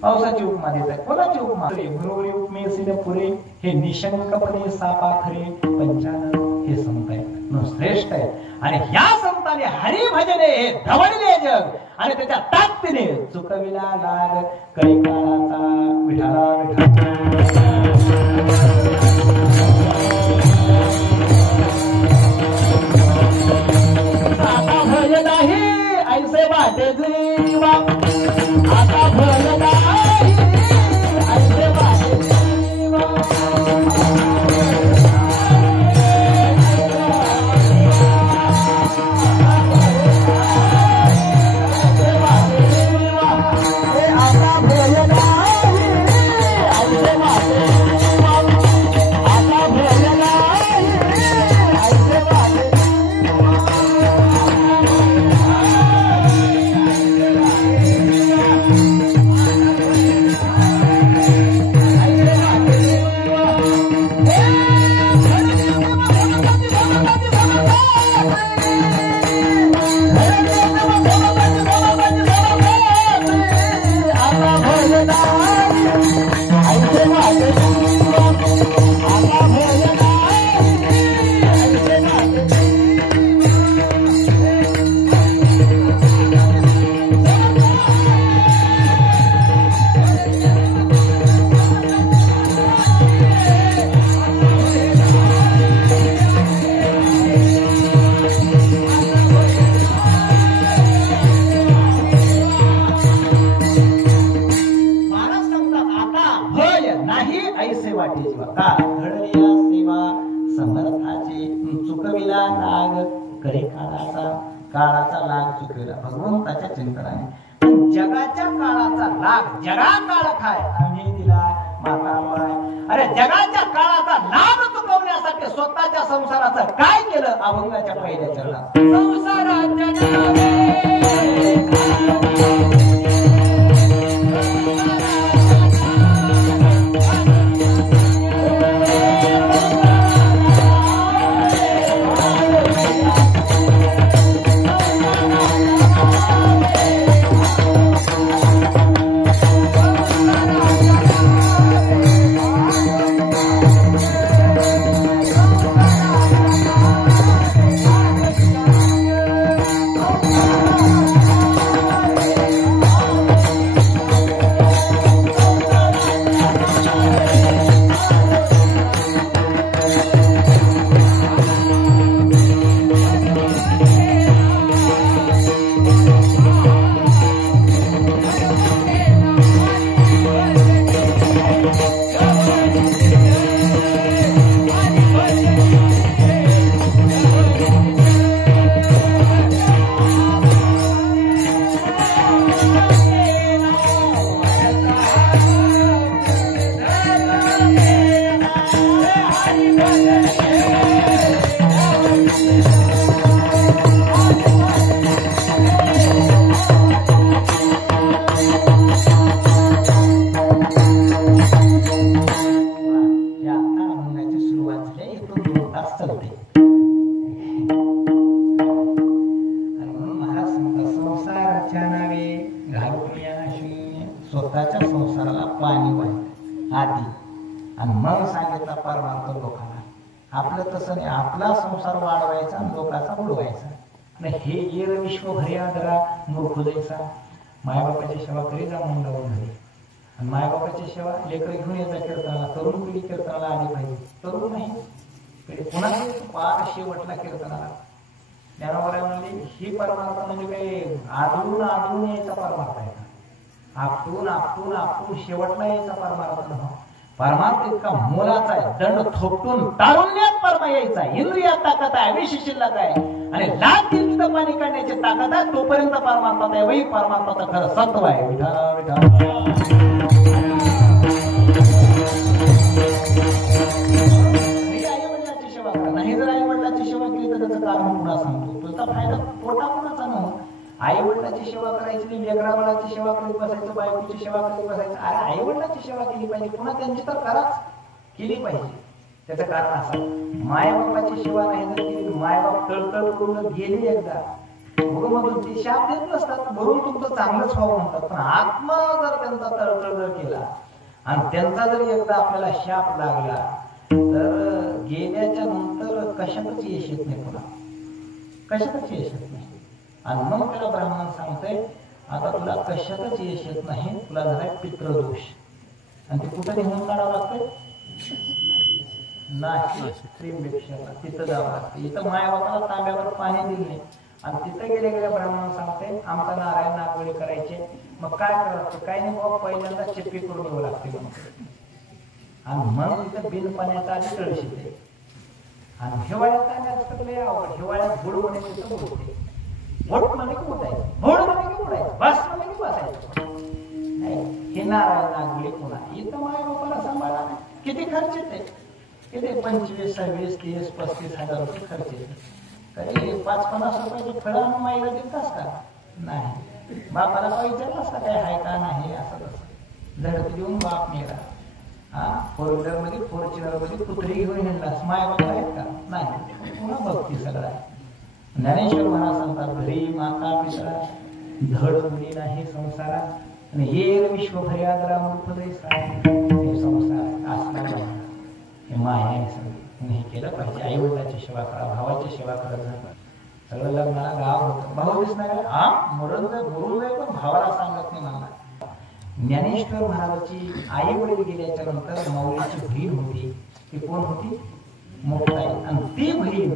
पावसाची उपमा देत आहे. कोणाची उपमा? बरोबरी उपमेसीने पुरे हे निशंकपणे सापा खरे पंचानन. हे संत आहे, श्रेष्ठ आहे. आणि ह्या संतांनी हरिभजने हे धवळले जग आणि त्याच्या ताकदीने चुकविला लाग कडे काळाचा. विठाला आता भय नाही ऐसे वाटे जीवा, आता भय नाही ऐसे वाटे जीवा. आता लाग करे काळाचा लाग चुकलेला भगवंताच्या चिंतनाने. जगाच्या काळाचा लाग जगा काळ खाय आम्ही दिला माता माय. अरे जगाच्या काळाचा लाभ चुकवण्यासाठी स्वतःच्या संसाराचं काय केलं अभंगाच्या पहिल्या चरणात. संसाराच्या नावे स्वतःच्या संसाराला पाणी वाहिलं आधी आणि मग सांगितलं परमार्थ लोकांना. आपलं तसं नाही, आपला संसार वाढवायचा आणि लोकांचा बुडवायचा. आणि हे येर विश्वभरी आदरा मूर्ख जायचा. मायबापाची सेवा करी जा मंडळून घरी. आणि मायबापाची सेवा लेकर घेऊन यायचा कीर्तनाला. तरुण पिढी कीर्तनाला आली पाहिजे. तरुण नाही पिढी पुन्हा पार शेवटला कीर्तनाला. ज्ञानोबा म्हणले ही परमार्थ म्हणजे काही आदळून यायचा परमार्थ आहे. आपटून आपटून आपटून शेवटला यायचा परमार्थ नव्हे. परमार्थ इतका मोलाचा आहे. दंड थोपटून तारुण्यात परमा यायचा. इंद्रियात ताकद आहे, विशेष शिल्लक आहे आणि लाख दिवसात पाणी काढण्याची ताकद आहे. तोपर्यंत परमार्थात आहे. वही परमार्थाचं खरं सत्व आहे. विठ्ठल विठ्ठल. आई वडिलांची सेवा करा. नाही जर आई वडिलांची सेवा केली तर त्याचं कारण पुन्हा सांगतो. तुझा फायदा तोटा कुणाचा नव्हे. आई वडिलांची सेवा करायची नाही, लेकराबाळाची सेवा करीत बसायचं, बायकोची सेवा करीत बसायचं. अरे आई वडिलांची सेवा केली पाहिजे, पुन्हा त्यांची तर कराच केली पाहिजे. त्याचं कारण असं मायबापाची सेवा नाही जर केली, मायबाप तळतळ करून गेली एकदा भरून ते शाप देत नसतात. भरून तुमचं चांगलंच व्हावं म्हणतात, पण आत्मा जर त्यांचा तळतळ जर केला आणि त्यांचा जर एकदा आपल्याला शाप लागला तर गेल्याच्या नंतर कशातच यश येत नाही. पुन्हा कशातच यश येत नाही. आणि मग त्याला ब्राह्मण सांगतोय आता तुला कशातच यश येत नाही, तुला झालाय पितृदोष. आणि ते कुठं निघून काढावं लागतंय नाही त्रिंबेक्षला. तिथं जावं लागतं. इथं मायाबापाला तांब्यावर पाणी दिलं नाही आणि तिथं गेल्या ब्राह्मण सांगते आमचा नारायण नागवडी करायचे. मग काय करावं लागतं? काही नाही बाबा, पहिल्यांदा चिप्पी करून घ्यावं लागते. आणि मग तिथं बिन पाण्याचा आधी तळशी ते. आणि हिवाळ्यात आल्यास लय आवड. हिवाळ्यात बुड म्हणायचं तर बुडते. मोठ म्हणे की उठायचं, मोड म्हणे की उडायचं, बस म्हणे की बसायचं. हे नारायण नागवडी पुन्हा इथं माय बापाला सांभाळा नाही. किती खर्च येते? किती 25, 26, 30, 35,000 रुपये खर्च येते. तरी 5-50 रुपयाची फळं माईला देतास का? नाही. बापाला विचारलास का काय आहे का नाही असं तसं झडप देऊन बाप मेला. फोर व्हीलर मध्ये फॉर्च्युनर मध्ये कुत्री घेऊन हिंडलास, माय बाप आहेत का? नाही. पुन्हा भक्ती सगळं आहे. ज्ञानेश्वर महाराज सांगतात घरी माता पिता धड मुली नाही संसारात आणि हे विश्वभरी आदरा मूर्ख जैसा. हे संसार असणार नाही, हे माया आहे सगळं. हे केलं पाहिजे. आई वडिलांची सेवा करा, भावाची सेवा करत जातात. सगळं लग्नाला गाव होतं. भाऊ दिसणार हा मरण गुरु आहे पण भावाला सांगत नाही मला. ज्ञानेश्वर महाराजाची आई वडील गेल्याच्या नंतर माऊलीची बहीण होती. ती कोण होती? मुक्ताई. आणि ती बहीण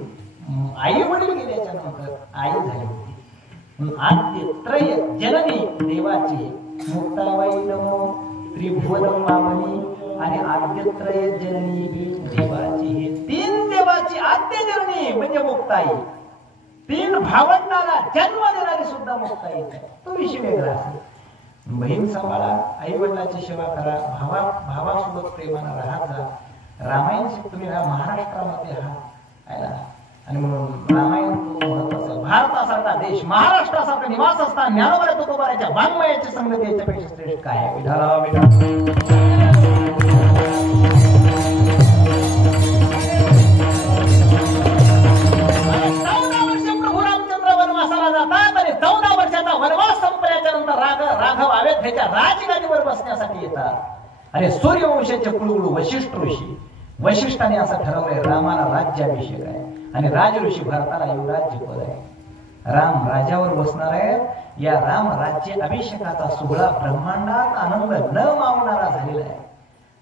आई वडील गेल्याच्या नंतर आई झाली होती. आद्य त्रय जननी देवाची मुक्ताबाई नमो त्रिभुवन पावनी आणि आद्य त्रय जननी देवाची. हे 3 देवा देवाची आद्य जननी म्हणजे मुक्ताई, 3 भावंडाला जन्म देणारी सुद्धा मुक्ताई. तो विषय वेगळा असेल. बहीण सांभाळा, आई वडिलांची सेवा करा, भावासोबत प्रेमानं राहत जा. रामायण तुम्ही महाराष्ट्रामध्ये आहात आणि म्हणून रामायण महत्वाचं. भारतासारखा देश, महाराष्ट्रासारखं निवासस्थान, ज्ञानोबा तुकोबाराच्या वाङ्मयाची संगती याच्यापेक्षा श्रेष्ठ काय आहे? विठाला विठा. 14 वर्ष प्रभू रामचंद्र वनवासाला जातात आणि 14 वर्षाचा वनवास संपल्याच्या नंतर राघव अयोध्येच्या राजगादीवर बसण्यासाठी येतात. अरे सूर्यवंशाचे कुलगुरु वशिष्ठ ऋषी, वशिष्ठाने असं ठरवलंय रामाला राज्याभिषेक आहे आणि राज ऋषी भरताला युवराज्य पद आहे. राम राजावर बसणार आहे. या राम राज्य अभिषेकाचा सोहळा ब्रह्मांडात आनंद न मावणारा झालेला आहे.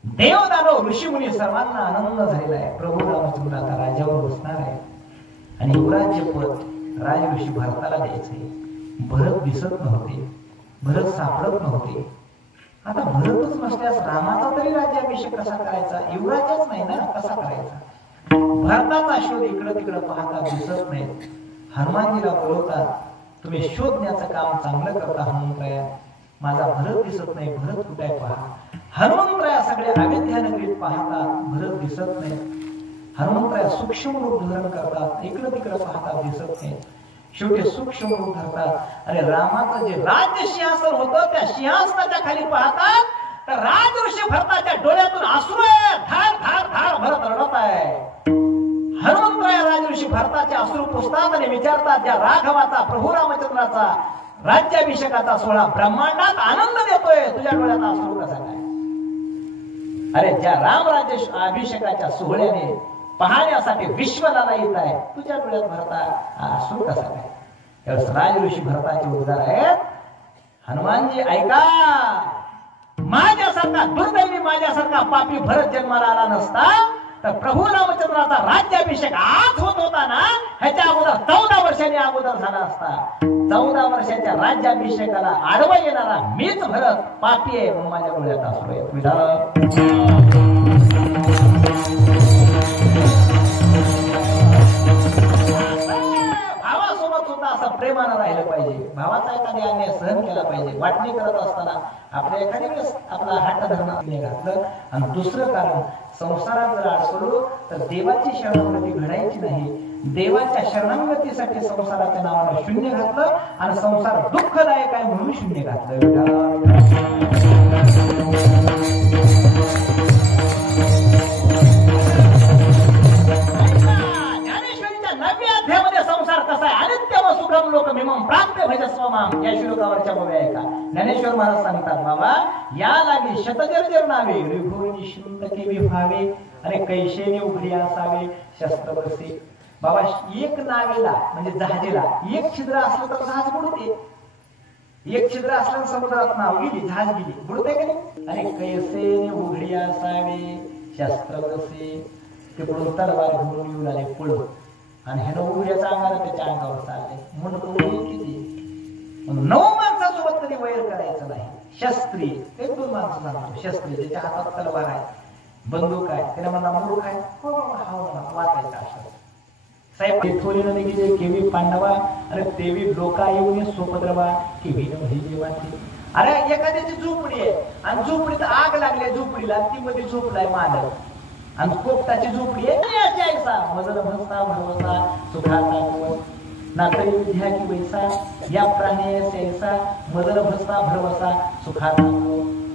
देव दानव ऋषी मुनी सर्वांना आनंद झालेला आहे. प्रभू रामचंद्र आता राजावर बसणार आहे आणि युवराज्य पद राज ऋषी भरताला द्यायचे. भरत दिसत नव्हते, भरत सापडत नव्हते. आता भरतच नसल्यास रामाचा तरी राज्याभिषेक कसा करायचा? युवराजच नाही ना, कसा करायचा? भरताचा शोध इकडं तिकडं पाहता दिसत नाही. हनुमानजीला बोलवतात, तुम्ही शोधण्याचं काम चांगलं करता हनुमंतराया, माझा भरत दिसत नाही, भरत कुठे पहा. हनुमंतराया सगळे अयोध्या नगरीत पाहतात, भरत दिसत नाही. हनुमंतराया सूक्ष्म रूप धारण करतात, इकडं तिकडं पाहतात, दिसत नाही. शेवटी सूक्ष्म रूप धरतात. अरे रामाचं जे राज्य सिंहासन होतं त्या सिंहासनाच्या खाली पाहतात तर राजऋषी भरताच्या डोळ्यातून अश्रू आहे. धार धार धार भरत रडत आहे. हनुमंतराया राजऋषी भरताचे अश्रू पुसतात आणि विचारतात, ज्या राघवाचा प्रभू रामचंद्राचा राज्याभिषेकाचा सोहळा ब्रह्मांडात आनंद देतोय, तुझ्या डोळ्यात अश्रू कसा काय? अरे ज्या राम राज्य अभिषेकाच्या सोहळ्याने पाहण्यासाठी विश्वला येत आहे, तुझ्या डोळ्यात भरता अश्रू कसा काय? राज ऋषी भरताचे उद्गार आहेत. हनुमानजी ऐका, माझ्यासारखा दुर्दैवी, माझ्यासारखा पापी भरत जन्माला आला नसता तर प्रभू रामचंद्राचा राज्याभिषेक आज होत होता ना, ह्याच्या अगोदर 14 वर्षांनी अगोदर झाला असता. 14 वर्षाच्या राज्याभिषेकाला आडवा येणारा मीच भरत पापी आहे म्हणून माझ्या डोळ्यात अश्रू आहे. भावासोबत सुद्धा असं प्रेमानं राहिलं पाहिजे. भावाचा एखाद्या अन्याय सहन केला पाहिजे. वाटणी करत असताना आपल्या एखाद्या वेळेस आपला हात धरणं घातलं आणि दुसरं कारण संसारात जर अडकलो तर देवाची शरणागती घडायची नाही. देवाच्या शरणागतीसाठी संसाराच्या नावानं शून्य घातलं आणि संसार दुःखदायक आहे म्हणून शून्य घातलं. ज्ञानेश्वर महाराज सांगतात, बाबा या लागे शतजर्जर नावे रिभूनी शिंदकी विभावे आणि कैशेने उघडी असावे शस्त्र बसे. बाबा एक नावेला म्हणजे जहाजेला एक छिद्र असलं तर जहाज बुडते. एक छिद्र असलं समुद्रात नाव गेली, जहाज गेली, बुडते का नाही? आणि कैसेने उघडी असावे शस्त्र बसे. ते पुढून तलवार घेऊन येऊन आले पुढं आणि ह्यानं उघड्याचा अंगाला त्याच्या अंगावर चालले. म्हणून किती 9 माणसासोबत कधी वैर करायचं नाही. शस्त्री ते 2 माणसं सांगतो. शस्त्री ज्याच्या हातात तलवार आहे, बंदूक आहे, त्याला म्हणा बंदूक आहे, वाचायचा असतो. साहेब थोडी नदी गेली केवी पांडवा, अरे तेवी लोका येऊन सोपद्रवा केवी नही जेवाची. अरे एखाद्याची झोपडी आहे आणि झोपडीत आग लागली झोपडीला, ती मध्ये झोपलाय मालक आणि कोपटाची झोपडी आहे. मजल भरसा भरवसा सुखाचा नातरी विद्या की वैसा या प्राणी सैसा मजल भरसा भरवसा सुखाचा.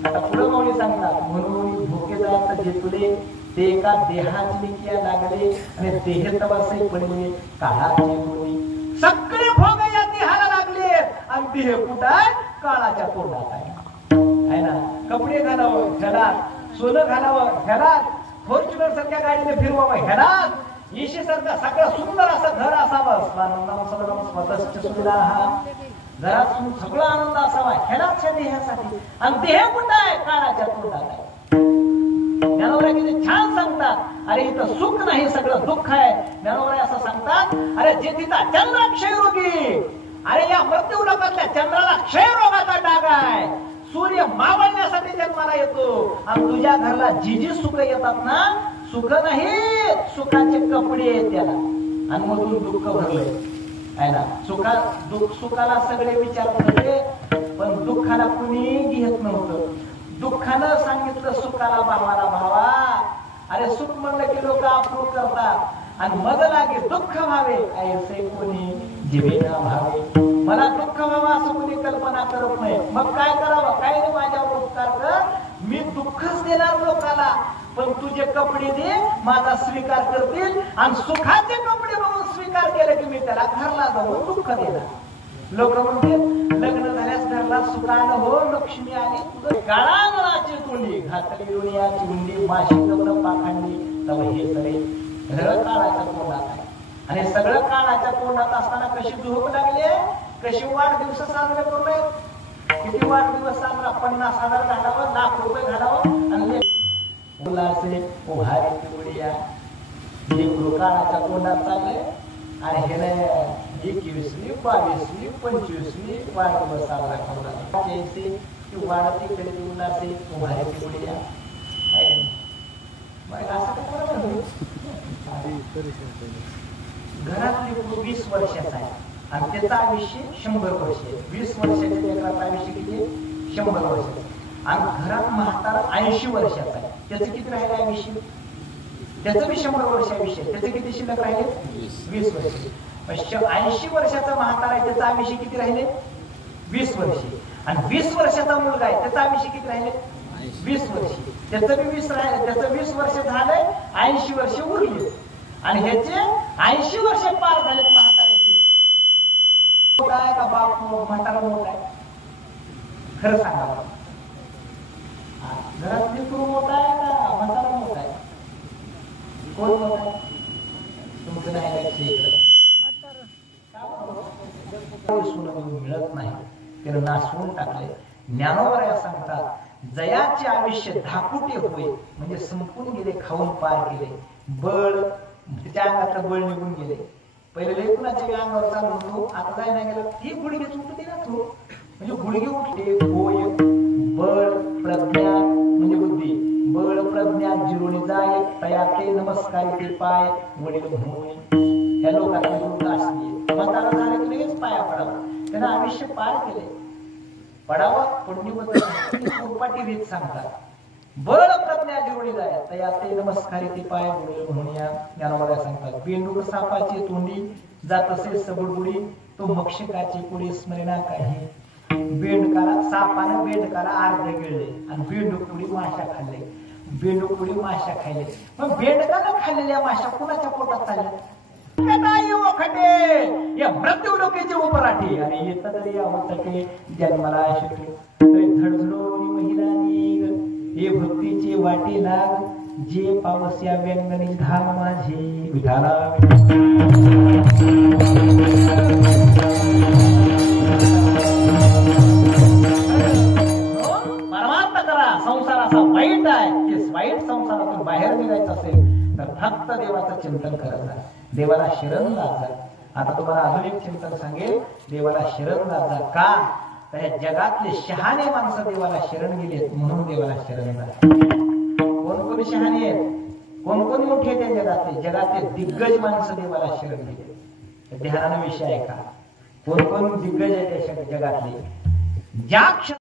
आता पुढं माऊली सांगतात, म्हणून भोके जात जे तुले ते एका देहाची किया लागले आणि देह तवासे पडले काळाचे कोणी. सगळे भोग या देहाला लागले आणि देह कुठं काळाच्या तोंडात आहे ना. कपडे घालावं घरात, सोनं घालावं घरात, फॉर्च्युनर सारख्या गाडीने फिरवावं घरात, येशी सारखं सगळं सुंदर असं घर असावं. स्वतःची सुविधा घरात सगळं आनंद असावा ह्यालाच्या देहासाठी आणि देह कुठं आहे काळाच्या तोंडात आहे. ज्ञानोबा किती छान सांगतात, अरे इथं सुख नाही सगळं दुःख आहे. ज्ञानोबा असं सांगतात, अरे जे तिथं चंद्र क्षयरोगी, अरे या मृत्यू लोकातल्या चंद्राला क्षयरोगाचा डाग आहे. सूर्य मावळण्यासाठी जन्माला येतो आणि तुझ्या घरला जी जी सुख येतात ना, सुख नाही, सुखाचे कपडे आहेत त्याला, आणि मधून दुःख भरलंय आहे ना. सुखाला सगळे विचार करते, पण दुःखाला कुणी घेत नव्हतं. दुःखानं सांगितलं सुखाला, भावाला, भावा अरे सुख म्हणलं की लोक अप्रूव करतात, आणि मग लागे दुःख व्हावे ऐसे कोणी जिभेना भावे. मला दुःख व्हावं असं कोणी कल्पना करत नाही. मग काय करावं? काय नाही, माझ्यावर उपकार कर, मी दुःखच देणार लोकाला, पण तुझे कपडे दे, माझा स्वीकार करतील, आणि सुखाचे कपडे बघून स्वीकार केले की मी त्याला घरला जाऊन दुःख देणार. लोक म्हणते लग्न झाल्यास घरला सुखानं हो, लक्ष्मी आली. काळाची तोंडी घातली दुनियाची हुंडी, माशी जवळ पाखांडी तव हे सरे सगळं काळाच्या तोंडात आहे. आणि सगळं काळाच्या तोंडात असताना कशी झोप लागली, कशी वाढदिवस साजरे करू नये. किती वाढदिवस साजरा, 50,000 घालावं, लाख रुपये घालावं, आणि मुलाचे उभारी पिवळीया लेकरू काळाच्या तोंडात चालले, आणि हे 21वी 22वी 25वी वाढदिवस साजरा करतात. ती वाढती कडे उन्हाचे उभारी पिवळीया. असं घरातली 20 वर्षाचा आहे, आणि त्याचं आयुष्य 100 वर्ष आहे. 20 वर्षाच्या लेकराचं आयुष्य किती? 100 वर्षाचं. आणि घरात म्हातारा 80 वर्षाचा आहे, त्याचं किती राहिले आयुष्य? त्याचं बी 100 वर्ष आयुष्य, त्याचं किती शिल्लक राहिले? 20 वर्ष. 80 वर्षाचा म्हातारा आहे, त्याचं आयुष्य किती राहिले? 20 वर्ष. आणि 20 वर्षाचा मुलगा आहे, त्याचं आयुष्य किती राहिले? 20 वर्ष. त्याचं बी 20 राहिले, त्याचं 20 वर्ष झालंय, 80 वर्ष उरले, आणि ह्याचे 80 वर्ष पार झालेत म्हाताऱ्याचे. मोठा आहे का बाप म्हातारा मोठा आहे? खरं सांगा मला. घरात लेकरू मोठा आहे का म्हातारा मोठा आहे? कोण मोठा आहे? तुमचं नाही लक्ष इकडे. मिळत नाही, त्याला नासवून टाकले. ज्ञानोबा सांगतात, जयाचे आयुष्य धाकुटे होय, म्हणजे संपून गेले, खाऊन पार केले. बळ त्याच्या अंगातलं बळ निघून गेले. पहिले लेकुणाच्या अंगावर चालू होतो, आता जाय नाही गेलं ही गुडघे उठते ना तो, म्हणजे गुडघे उठले. होय बळ प्रज्ञा म्हणजे बुद्धी, बळ प्रज्ञा जिरोणी जाय, तया ते नमस्कार ते पाय वडील म्हणून. ह्या लोकांना लोक असली म्हातारा झालं की लगेच पाया पडावं. त्यांना आयुष्य पार केले. पडावं पुण्यपती रीत सांगतात. बळ प्रज्ञा जिरोणी जाय, तया ते नमस्कार ते पाय वडील म्हणून या ज्ञानोबा सांगतात. बेंडूक सापाची तोंडी जात असे सबडबुडी, तो मक्षकाची पुढे स्मरणा काही. बेंडकाला सापानं बेंडकाला अर्ध गिळले, आणि बेंडुकुडी माशा खाल्ले. बेंडुकुडी माशा खाल्ले. मग बेंडकाला खाल्लेल्या माशा कुणाच्या पोटात चालल्या? मृत्यू लोकेचे उपराठी, आणि येतात यावतटे जन्माला शिकले. झडझडोनी महिला हे भक्तीचे वाटे लाग, जे पावस्या व्यंगणी धाम माझे विठाला. परमात्मा करा. संसार असा वाईट आहे की वाईट संसारातून बाहेर निघायचं असेल तर फक्त देवाचं चिंतन करत जा, देवाला शरण जात जा. आता तुम्हाला अजून एक चिंतन सांगेल, देवाला शरण जात जा. का? तर या जगातले शहाणे माणसं देवाला शरण गेलेत, म्हणून देवाला शरण जा. कोण कोण शहाणे आहेत, कोण कोण मोठे त्या जगातले? जगातले दिग्गज माणसं देवाला शरण गेले. ध्यानाचा विषय आहे का? कोण कोण दिग्गज आहे त्या जगातले? ज्या